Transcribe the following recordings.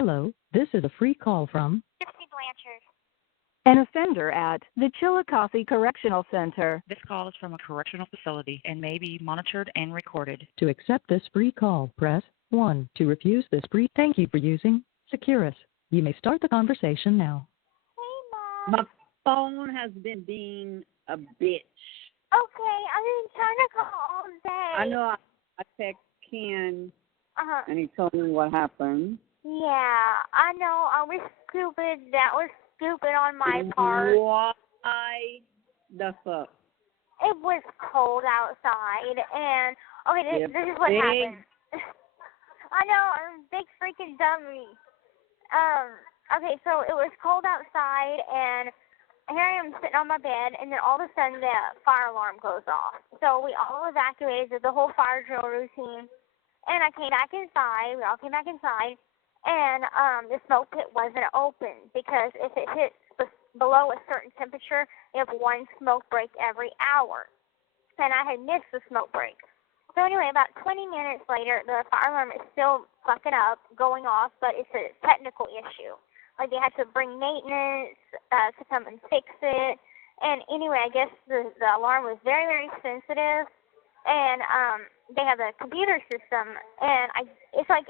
Hello, this is a free call from Gypsy Blanchard. An offender at the Chillicothe Correctional Center. This call is from a correctional facility and may be monitored and recorded. To accept this free call, press 1. To refuse this free, thank you for using Securus. You may start the conversation now. Hey, Mom. My phone has been being a bitch. Okay, I've been trying to call all day. I know I texted Ken, Uh-huh. and he told me what happened. Yeah, I know. I was stupid. That was stupid on my part. Why the fuck? It was cold outside, and okay, Yep. this is what Big. happened. I know, I'm a big freaking dummy. Okay, so it was cold outside, and here I am sitting on my bed, and then all of a sudden the fire alarm goes off. So we all evacuated, did the whole fire drill routine, and I came back inside. We all came back inside, and the smoke pit wasn't open because if it hits below a certain temperature, you have one smoke break every hour. And I had missed the smoke break. So anyway, about 20 minutes later, the fire alarm is still fucking up, going off, but it's a technical issue. Like, they had to bring maintenance to come and fix it. And anyway, I guess the alarm was very, very sensitive. And they have a computer system, and it's like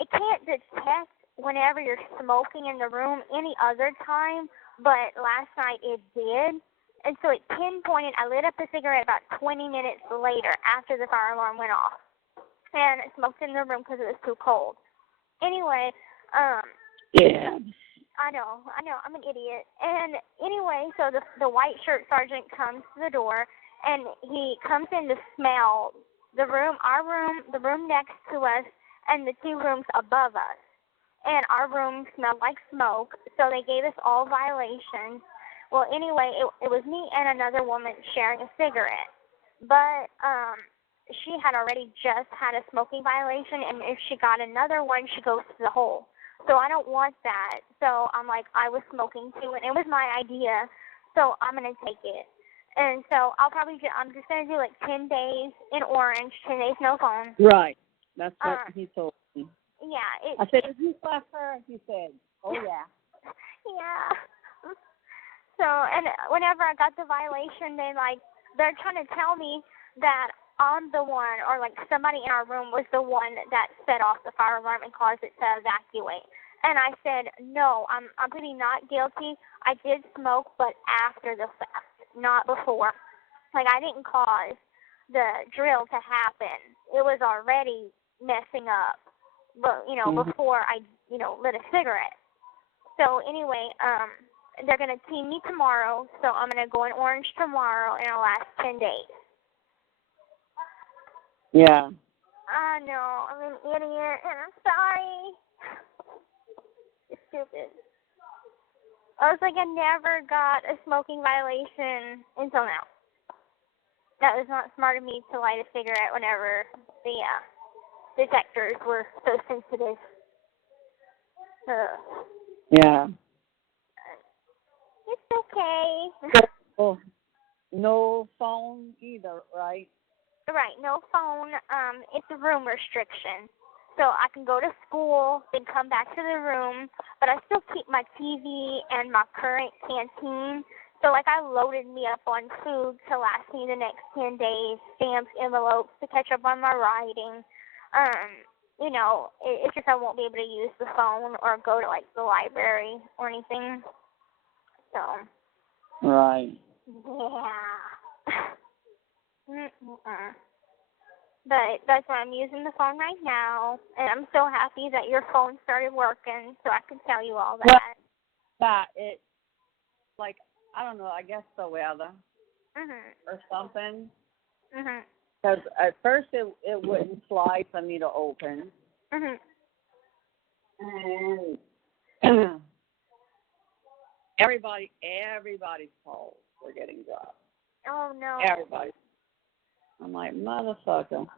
it can't detect whenever you're smoking in the room any other time, but last night it did. And so it pinpointed, I lit up the cigarette about 20 minutes later after the fire alarm went off. And I smoked in the room because it was too cold. Anyway, Yeah. I know, I'm an idiot. And anyway, so the white shirt sergeant comes to the door, and he comes in to smell the room, our room, the room next to us, and the two rooms above us. And our room smelled like smoke, so they gave us all violations. Well, anyway, it was me and another woman sharing a cigarette. But she had already just had a smoking violation, and if she got another one, she goes to the hole. So I don't want that. So I'm like, I was smoking too, and it was my idea, so I'm going to take it. And so I'm just going to do like 10 days in orange, 10 days no phone. Right. That's what he told me. Yeah. I said, did you slap her? He said, oh, yeah. Yeah. So, and whenever I got the violation, they're trying to tell me that I'm the one, or like somebody in our room was the one that set off the fire alarm and caused it to evacuate. And I said, no, I'm pleading not guilty. I did smoke, but after the fact, not before. Like, I didn't cause the drill to happen. It was already messing up, but, before I, lit a cigarette. So anyway, they're going to team me tomorrow, so I'm going to go in orange tomorrow, and it'll last 10 days. Yeah. I know, I'm an idiot, and I'm sorry. It's stupid. I was like, I never got a smoking violation until now. That was not smart of me to light a cigarette whenever the detectors were so sensitive. Yeah. It's okay. Oh, no phone either, right? Right, no phone. It's a room restriction. So I can go to school, then come back to the room, but I still keep my TV and my current canteen. So, like, I loaded me up on food to last me the next 10 days, stamps, envelopes to catch up on my writing. It's just I won't be able to use the phone or go to, like, the library or anything. So. Right. Yeah. But that's why I'm using the phone right now, and I'm so happy that your phone started working, so I can tell you all that. Well, yeah, it's like, I don't know, I guess the weather or something. Because at first it wouldn't slide for me to open. And everybody's calls were getting dropped. Oh, no. Everybody. I'm like, motherfucker.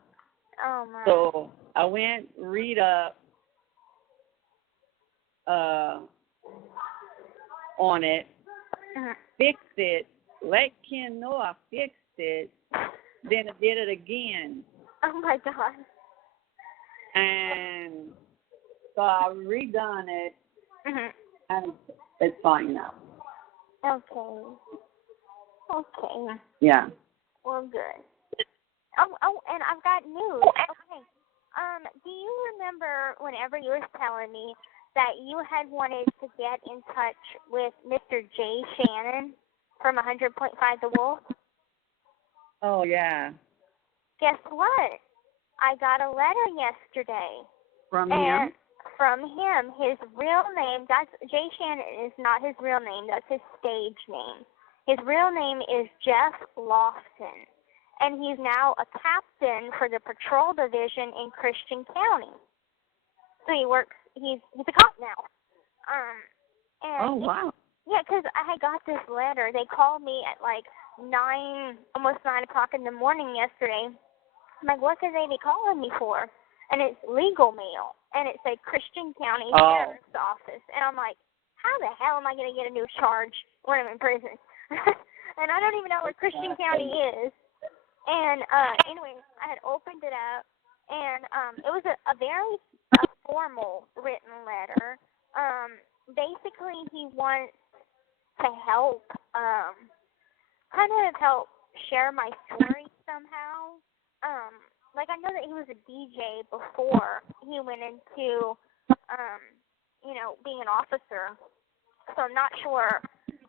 Oh, my. So I went, read up on it, fixed it, let Ken know I fixed it, then I did it again. Oh, my God. And So I've redone it, Mhm. and it's fine now. Okay. Okay. Yeah. Well, good. Oh, and I've got news. Okay. Do you remember whenever you were telling me that you had wanted to get in touch with Mr. Jay Shannon from 100.5 The Wolf? Oh, yeah. Guess what? I got a letter yesterday. From and him? From him. His real name, Jay Shannon is not his real name. That's his stage name. His real name is Jeff Lofton. And he's now a captain for the patrol division in Christian County. So he's a cop now. Oh, wow. Yeah, because I had got this letter. They called me at like almost 9 o'clock in the morning yesterday. I'm like, what could they be calling me for? And it's legal mail. And it's a Christian County Sheriff's Office. And I'm like, how the hell am I going to get a new charge when I'm in prison? And I don't even know where Christian County is. And anyway, I had opened it up, and it was a very formal written letter. Basically, he wants to help, kind of help share my story somehow. Like, I know that he was a DJ before he went into, being an officer. So I'm not sure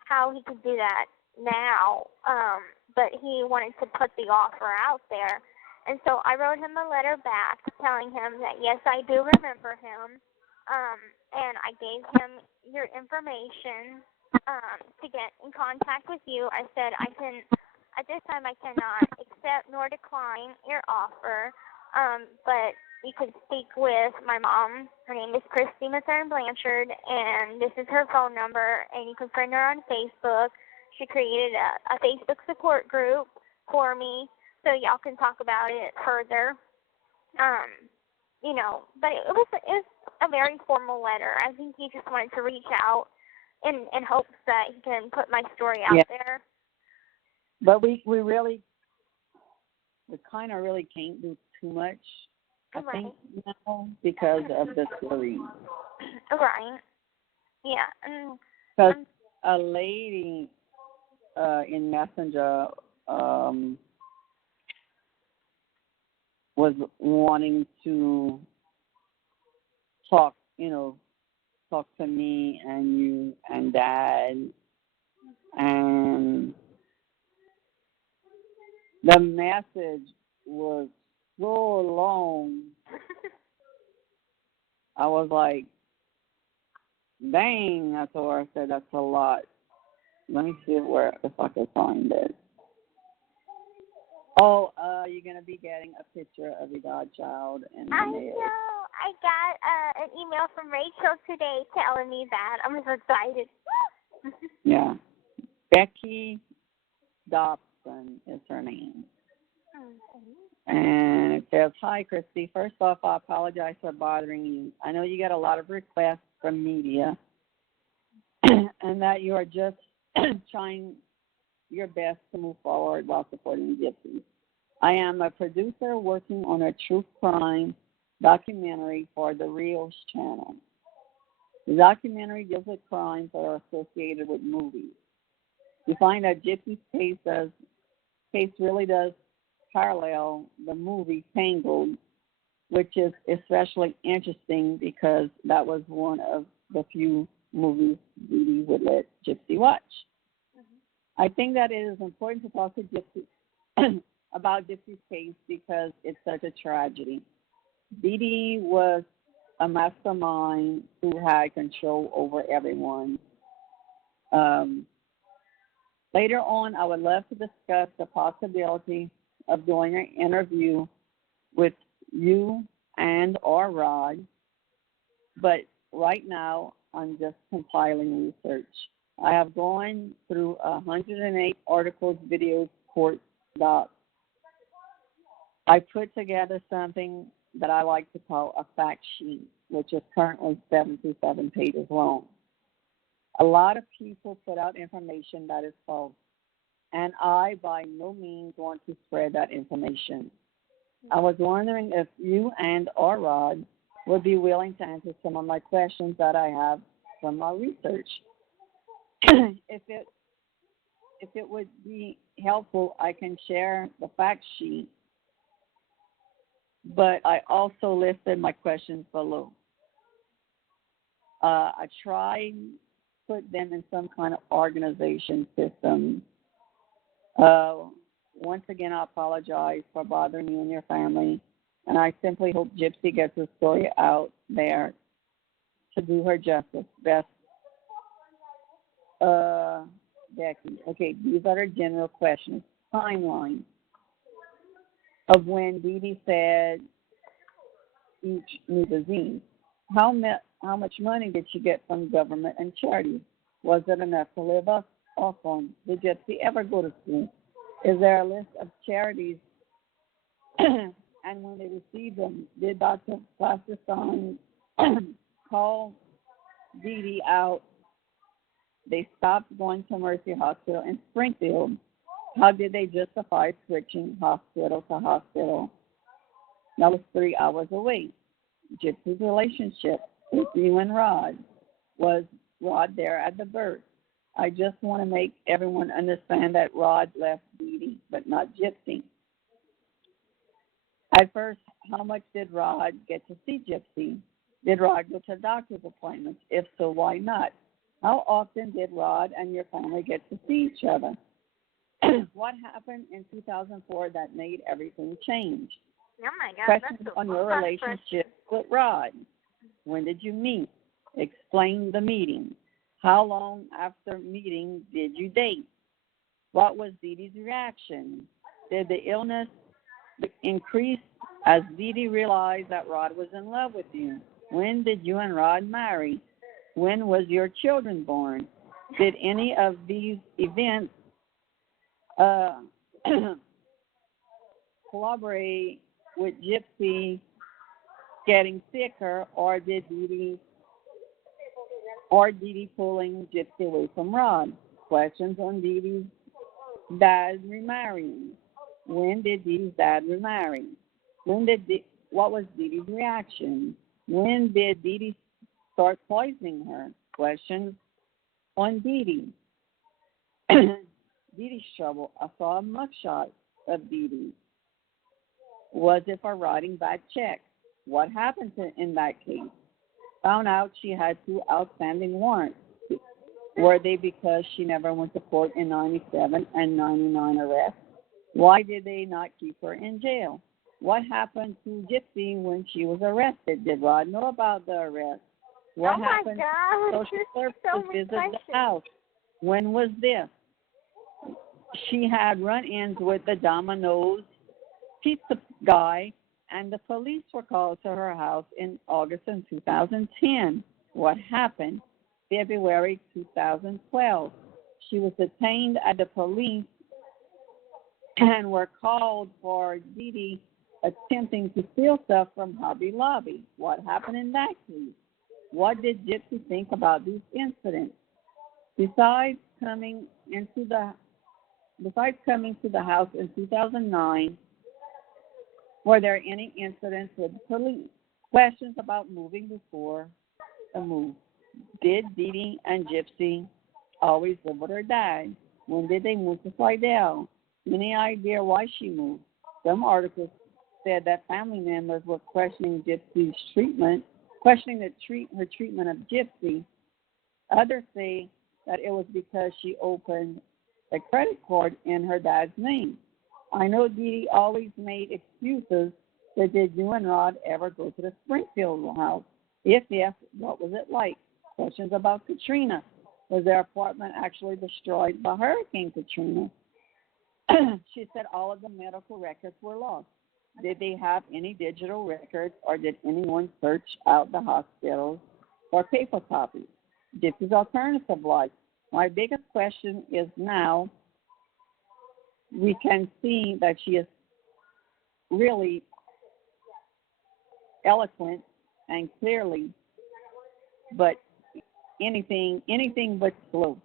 how he could do that now. But he wanted to put the offer out there. And so I wrote him a letter back telling him that, yes, I do remember him. And I gave him your information to get in contact with you. I said, at this time I cannot accept nor decline your offer, but you could speak with my mom. Her name is Kristy Blanchard, and this is her phone number, and you can friend her on Facebook. She created a Facebook support group for me, so y'all can talk about it further. But it was a very formal letter. I think he just wanted to reach out in hopes that he can put my story out there. But we kind of really can't do too much, I think, now, because of the story. Right. Yeah. Because a lady in Messenger was wanting to talk to me and you and Dad, and the message was so long. I was like, dang, I told her, I said, that's a lot. Let me see if I can find it. Oh, you're going to be getting a picture of your godchild in the mail. I know. I got an email from Rachel today telling me that. I'm so excited. Yeah. Becky Dobson is her name. And it says, hi, Kristy. First off, I apologize for bothering you. I know you get a lot of requests from media and that you are just trying your best to move forward while supporting Gypsy. I am a producer working on a true crime documentary for the Reels channel. The documentary deals with crimes that are associated with movies. We find that Gypsy's case really does parallel the movie Tangled, which is especially interesting because that was one of the few movies Dee would let Gypsy watch. I think that it is important to talk to Gypsy about Gypsy's case because it's such a tragedy. Dee was a mastermind who had control over everyone. Later on, I would love to discuss the possibility of doing an interview with you and or Rod, but right now I'm just compiling research. I have gone through 108 articles, videos, court docs. I put together something that I like to call a fact sheet, which is currently 77 pages long. A lot of people put out information that is false, and I by no means want to spread that information. I was wondering if you and or Rod would be willing to answer some of my questions that I have from my research. If it would be helpful, I can share the fact sheet, but I also listed my questions below. I tried to put them in some kind of organization system. Once again, I apologize for bothering you and your family, and I simply hope Gypsy gets the story out there to do her justice. Best, Becky. Okay, these are her general questions. Timeline of when Dee Dee said each new disease. How much money did she get from government and charities? Was it enough to live off on? Did Gypsy ever go to school? Is there a list of charities? And when they received them, did Dr. Plasterstein call Dee Dee out? They stopped going to Mercy Hospital in Springfield. How did they justify switching hospital to hospital? That was 3 hours away. Gypsy's relationship with you and Rod. Was Rod there at the birth? I just want to make everyone understand that Rod left Dee Dee, but not Gypsy. At first, how much did Rod get to see Gypsy? Did Rod go to doctor's appointments? If so, why not? How often did Rod and your family get to see each other? What happened in 2004 that made everything change? Oh my God, Questions on your relationship with Rod. When did you meet? Explain the meeting. How long after meeting did you date? What was Dee Dee's reaction? Did the illness increase as Dee Dee realized that Rod was in love with you? When did you and Rod marry? When was your children born? Did any of these events collaborate with Gypsy getting sicker, or did Dee Dee pulling Gypsy away from Rod? Questions on Dee Dee's dad remarrying. When did Dee Dee's dad remarry? What was Dee Dee's reaction? When did Dee Dee start poisoning her? Questions on Dee Dee. Dee Dee's trouble. I saw a mugshot of Dee Dee. Was it for writing bad checks? What happened in that case? Found out she had 2 outstanding warrants. Were they because she never went to court in 97 and 99 arrests? Why did they not keep her in jail? What happened to Gypsy when she was arrested? Did Rod know about the arrest? What happened? Social services visit the house. When was this? She had run-ins with the Domino's pizza guy, and the police were called to her house in August of 2010. What happened? February 2012. She was detained at the police and were called for Dee Dee attempting to steal stuff from Hobby Lobby. What happened in that case? What did Gypsy think about these incidents? Besides coming to the house in 2009, were there any incidents with police? Questions about moving before the move. Did Dee Dee and Gypsy always live with her dad? When did they move to Slidell? Any idea why she moved? Some articles said that family members were questioning Gypsy's treatment, her treatment of Gypsy. Others say that it was because she opened a credit card in her dad's name. I know Dee Dee always made excuses, but did you and Rod ever go to the Springfield house? If yes, what was it like? Questions about Katrina. Was their apartment actually destroyed by Hurricane Katrina? She said all of the medical records were lost. Did they have any digital records, or did anyone search out the hospitals for paper copies? Gypsy's alternative life. My biggest question is now we can see that she is really eloquent and clearly, but anything but slow.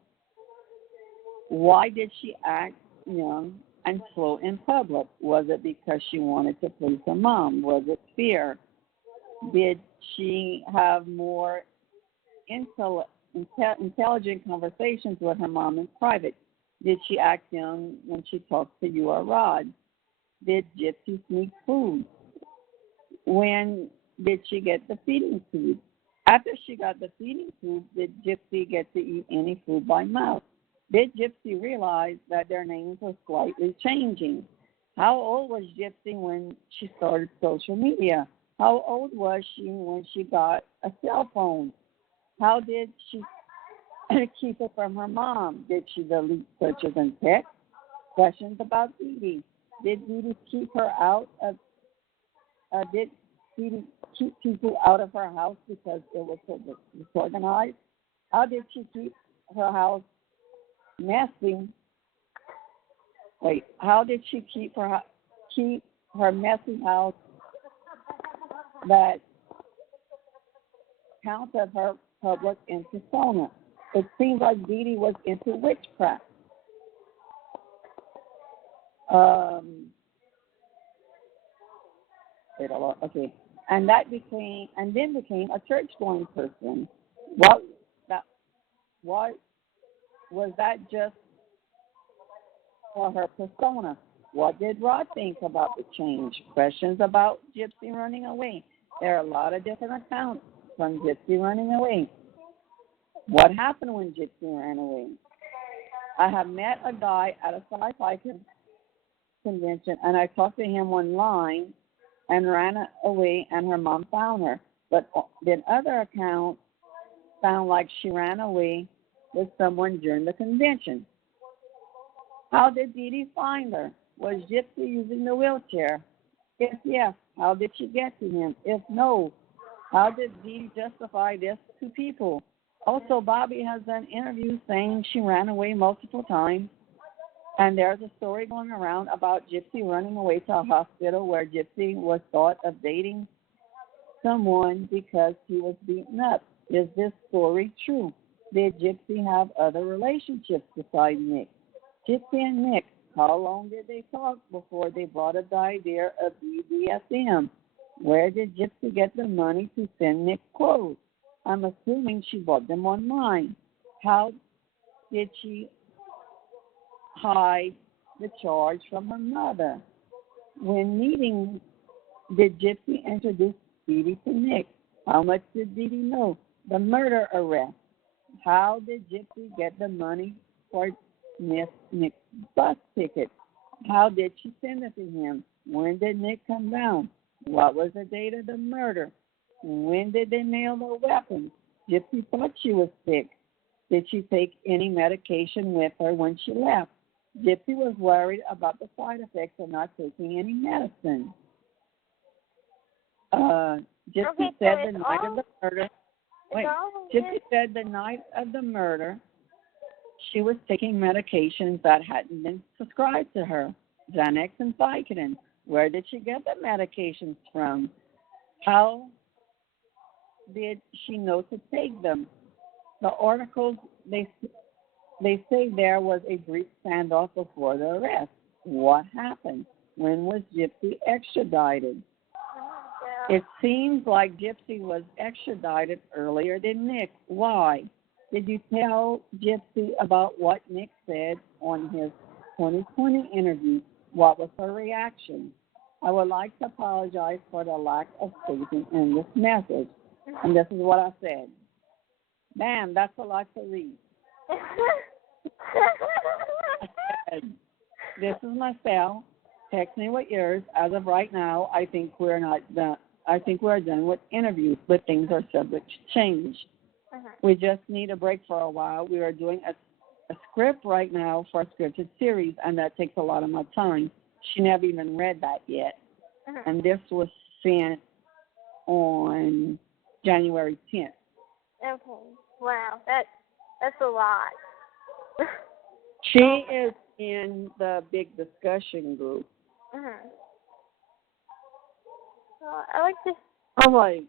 Why did she act young and slow in public? Was it because she wanted to please her mom? Was it fear? Did she have more intelligent conversations with her mom in private? Did she act young when she talked to you or Rod? Did Gypsy sneak food? When did she get the feeding tube? After she got the feeding tube, did Gypsy get to eat any food by mouth? Did Gypsy realize that their names were slightly changing? How old was Gypsy when she started social media? How old was she when she got a cell phone? How did she keep it from her mom? Did she delete searches and texts? Questions about Dee Dee. Did Dee Dee keep her out of? Did Dee Dee keep people out of her house because it was so disorganized? How did she keep her house messy? How did she keep her messy house that counted her public in persona? It seems like Dee Dee was into witchcraft. Okay, and then became a church-going person. What was that just for her persona? What did Rod think about the change? Questions about Gypsy running away. There are a lot of different accounts from Gypsy running away. What happened when Gypsy ran away? I have met a guy at a sci-fi convention, and I talked to him online and ran away, and her mom found her. But then other accounts sound like she ran away with someone during the convention. How did Dee Dee find her? Was Gypsy using the wheelchair? If yes, how did she get to him? If no, how did Dee Dee justify this to people? Also, Bobby has done interviews saying she ran away multiple times. And there's a story going around about Gypsy running away to a hospital where Gypsy was thought of dating someone because he was beaten up. Is this story true? Did Gypsy have other relationships besides Nick? Gypsy and Nick, how long did they talk before they brought up the idea of BDSM? Where did Gypsy get the money to send Nick clothes? I'm assuming she bought them online. How did she hide the charge from her mother? When meeting, did Gypsy introduce Dee Dee to Nick? How much did Dee Dee know? The murder arrest. How did Gypsy get the money for Nick's bus ticket? How did she send it to him? When did Nick come down? What was the date of the murder? When did they mail the weapons? Gypsy thought she was sick. Did she take any medication with her when she left? Gypsy was worried about the side effects of not taking any medicine. Gypsy said the night of the murder. Gypsy said the night of the murder, she was taking medications that hadn't been prescribed to her, Xanax and Vicodin. Where did she get the medications from? How did she know to take them? The articles, they say there was a brief standoff before the arrest. What happened? When was Gypsy extradited? It seems like Gypsy was extradited earlier than Nick. Why? Did you tell Gypsy about what Nick said on his 2020 interview? What was her reaction? I would like to apologize for the lack of spacing in this message. And this is what I said. Man, that's a lot to read. This is my cell. Text me with yours. As of right now, I think we're not done. I think we're done with interviews, but things are subject to change. We just need a break for a while. We are doing a script right now for a scripted series, and that takes a lot of my time. She never even read that yet. And this was sent on January 10th. Okay. Wow. That's a lot. She is in the big discussion group. Well, I like to. I'm like,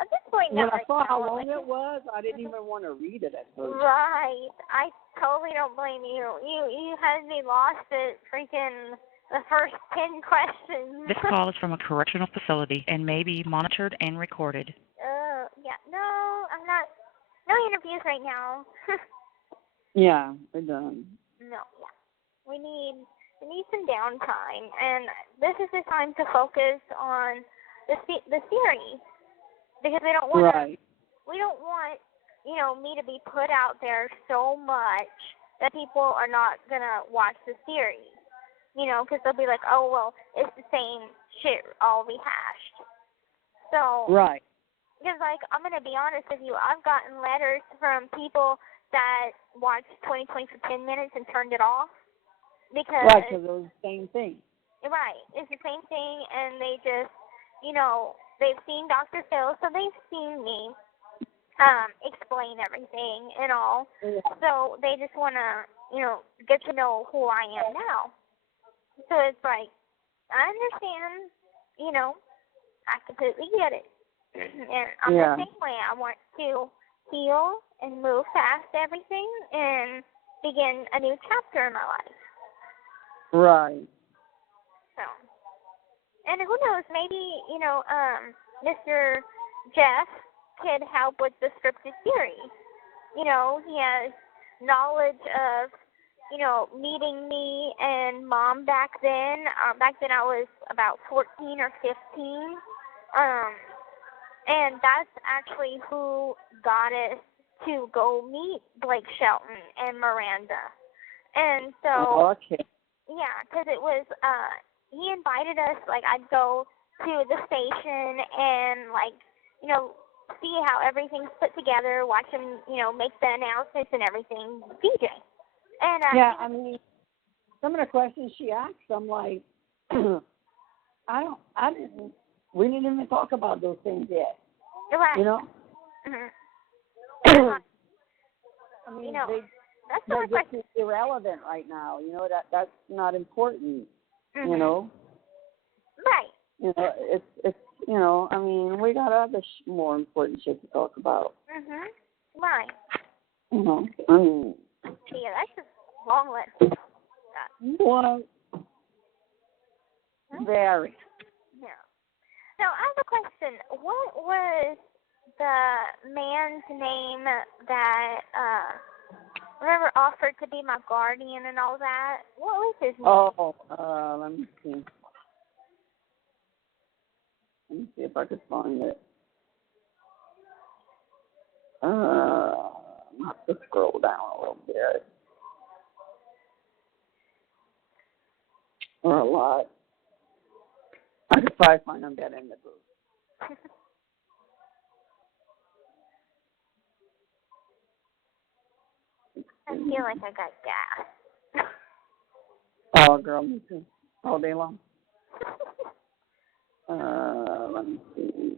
at this point, when not I right saw now. how long it was, I didn't even want to read it at first. Right. I totally don't blame you. You had me lost at freaking the first 10 questions. This call is from a correctional facility and may be monitored and recorded. Yeah. No, I'm not. No interviews right now. Yeah, we're done. No, yeah. We need some downtime, and this is the time to focus on the series, because we don't want Right. me to be put out there so much that people are not gonna watch the series, because they'll be like, oh well, it's the same shit all rehashed. So Right. because I'm gonna be honest with you, I've gotten letters from people that watched 2020 for 10 minutes and turned it off. Because Right, because it was the same thing. Right, it's the same thing, and they just, they've seen Dr. Phil, so they've seen me explain everything and all. Yeah. So they just want to, get to know who I am now. So it's like, I understand, I completely get it. And I'm the same way. I want to heal and move past everything and begin a new chapter in my life. Right. So, and who knows, maybe, Mr. Jeff could help with the scripted series. He has knowledge of, meeting me and Mom back then. Back then I was about 14 or 15. And that's actually who got us to go meet Blake Shelton and Miranda. And so... Okay. Yeah, because it was, he invited us, I'd go to the station and, see how everything's put together, watch him, make the announcements and everything, DJ. And, yeah, I mean, some of the questions she asked, I'm like, we didn't even talk about those things yet. Right. Mm-hmm. I mean, that's they're not just irrelevant right now. That's not important. Mm-hmm. Right. It's I mean, we got other more important shit to talk about. Mhm. Right. I mean. Yeah, that's a long list. Well, very. Yeah. So I have a question. What was the man's name that remember offered to be my guardian and all that? What was his name? Oh, let me see. Let me see if I could find it. I'll have to scroll down a little bit. Or a lot. I could probably find them better in the group. I feel like I got gas. Oh, girl, me too. All day long. Let me see.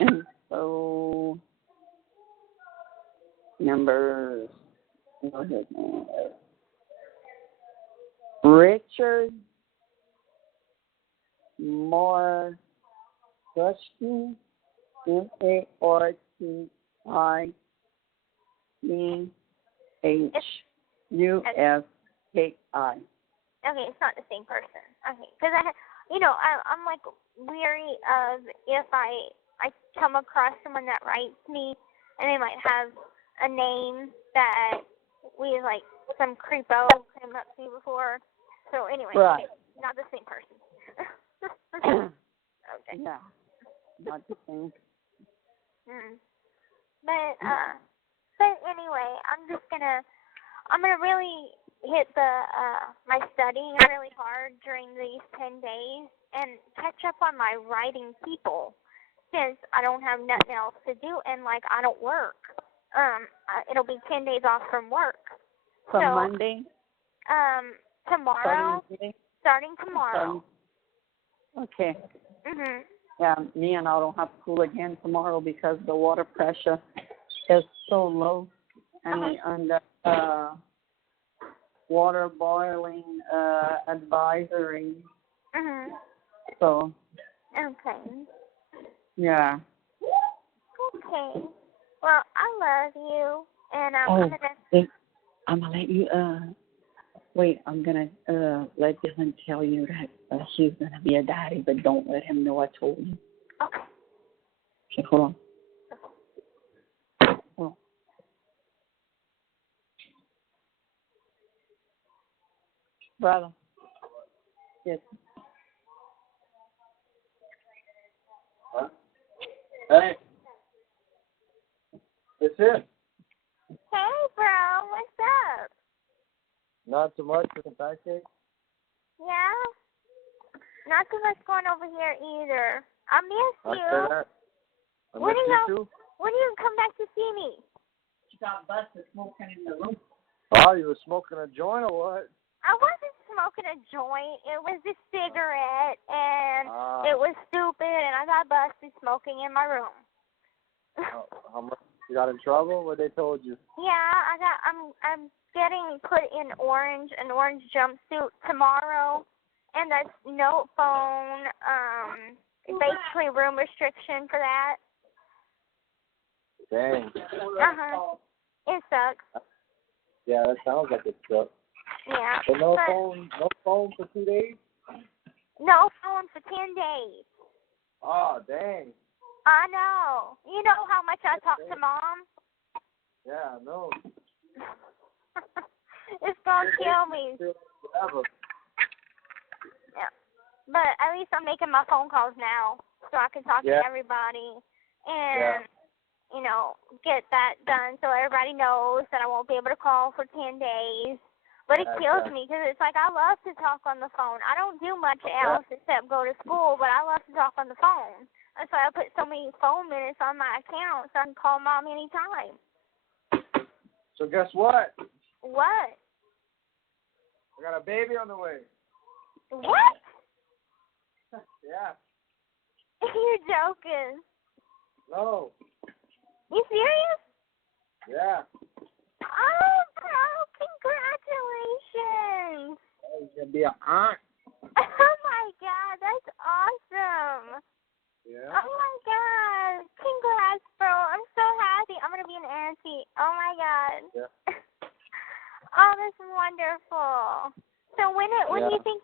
And so, numbers. What his name is? Richard Mortishki, Mortishki. Okay, it's not the same person. Okay, because I'm like weary of if I come across someone that writes me and they might have a name that we some creepo came up to before. So anyway, right. Okay, not the same person. Okay. Yeah, not the same. But anyway, I'm gonna really hit my studying really hard during these 10 days and catch up on my writing people, since I don't have nothing else to do and I don't work. It'll be 10 days off from work. From Monday? Tomorrow. Starting tomorrow. Okay. Mhm. Yeah, me and I don't have school again tomorrow because the water pressure is so low, and the water boiling advisory. Mhm. So. Okay. Yeah. Okay. Well, I love you, and I'm gonna I'm gonna let you Wait, I'm going to let Dylan tell you that he's going to be a daddy, but don't let him know I told you. Okay. Okay, hold on. Oh. Brother. Yes. Huh? Hey. It's it. Hey, bro. What's up? Not too much for some pancakes. Yeah? Not too much going over here either. I miss you. I miss you too. When do you come back to see me? She got busted smoking in the room. Oh, you were smoking a joint or what? I wasn't smoking a joint. It was a cigarette, and it was stupid, and I got busted smoking in my room. How much? You got in trouble? What they told you? Yeah, I'm getting put in an orange jumpsuit tomorrow, and that's no phone, basically room restriction for that. Dang. It sucks. Yeah, that sounds like it sucks. Yeah. So no phone for 2 days? No phone for 10 days. Oh, dang. I know. You know how much I talk to Mom? Yeah, I know. It's gonna kill me. Forever. Yeah. But at least I'm making my phone calls now so I can talk to everybody and, you know, get that done so everybody knows that I won't be able to call for 10 days. But it kills me because it's like I love to talk on the phone. I don't do much else except go to school, but I love to talk on the phone. That's why I put so many phone minutes on my account so I can call Mom anytime. So guess what? What? I got a baby on the way. What? Yeah. You're joking. No. You serious? Yeah. Oh, bro, congratulations. Oh, he's going to be an aunt. Oh, my God, that's awesome. Yeah. Oh, my God. Congrats, bro. I'm so happy. I'm going to be an auntie. Oh, my God. Yeah. Oh, that's wonderful. So when do you think,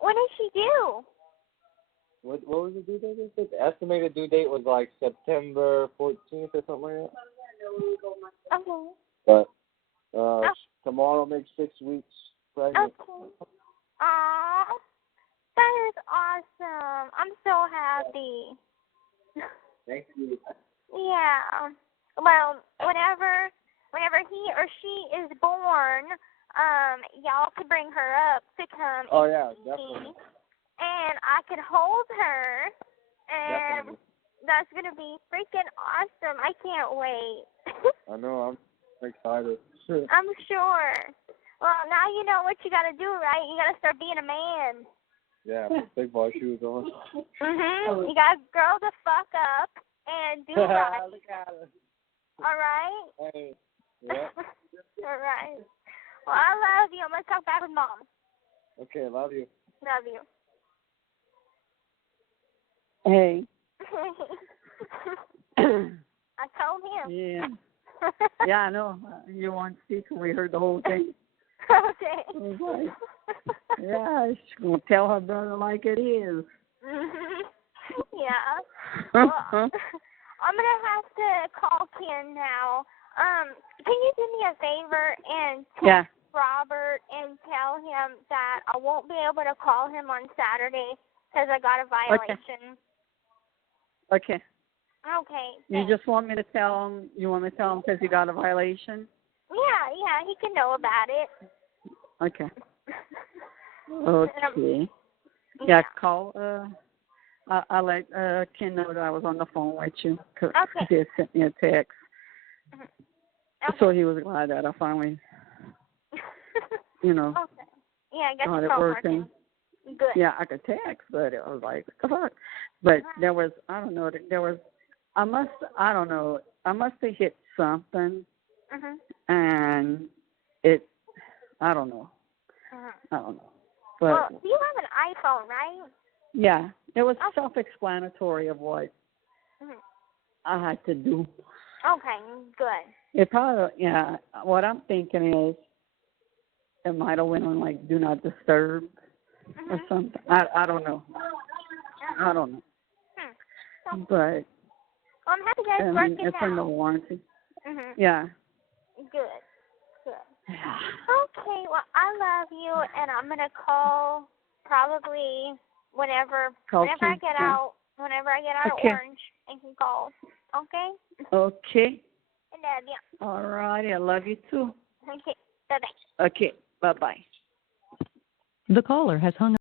when is she due? What was the due date? The estimated due date was like September 14th or something like that. Okay. But tomorrow makes 6 weeks pregnant. Okay. Aw, that is awesome. I'm so happy. Thank you. Yeah. Well, whenever he or she is born, y'all could bring her up to come and see definitely. me, and I could hold her, and that's gonna be freaking awesome. I can't wait. I know. I'm excited. I'm sure. Well, now you know what you gotta do, right? You gotta start being a man. Yeah, put big boy shoes on. You gotta grow the fuck up and do right. Look at her. All right? Hey. Yeah. All right. Well, I love you. I'm gonna talk back with Mom. Okay, love you. Love you. Hey. I told him. Yeah. Yeah, I know. You were on speaker. We heard the whole thing. Okay. I was like, yeah, she's going to tell her brother like it is. Yeah. Well, I'm going to have to call Ken now. Can you do me a favor and text Robert and tell him that I won't be able to call him on Saturday because I got a violation? Okay. Okay. You just want me to tell him? You want me to tell him because he got a violation? Yeah, he can know about it. Okay. Okay. Yeah, call. I let Ken know that I was on the phone with you. Cause he had sent me a text. Okay. So he was glad that I finally, got it working. Good. Yeah, I could text, but it was like, fuck. But there was, I don't know, I must have hit something, and I don't know. But, well, you have an iPhone, right? Yeah, it was self-explanatory of what I had to do. Okay, good. It probably, what I'm thinking is, it might have went on like do not disturb or something. I don't know. I don't know. But Well, I'm happy you guys worked it it's under out. warranty. Mhm. Yeah. Good. Good. Yeah. Okay. Well, I love you, and I'm gonna call probably whenever I get out. Whenever I get out of Orange, and can call. Okay. Okay. I love you. All righty. I love you too. Okay. Bye bye. Okay. Bye-bye. The caller has hung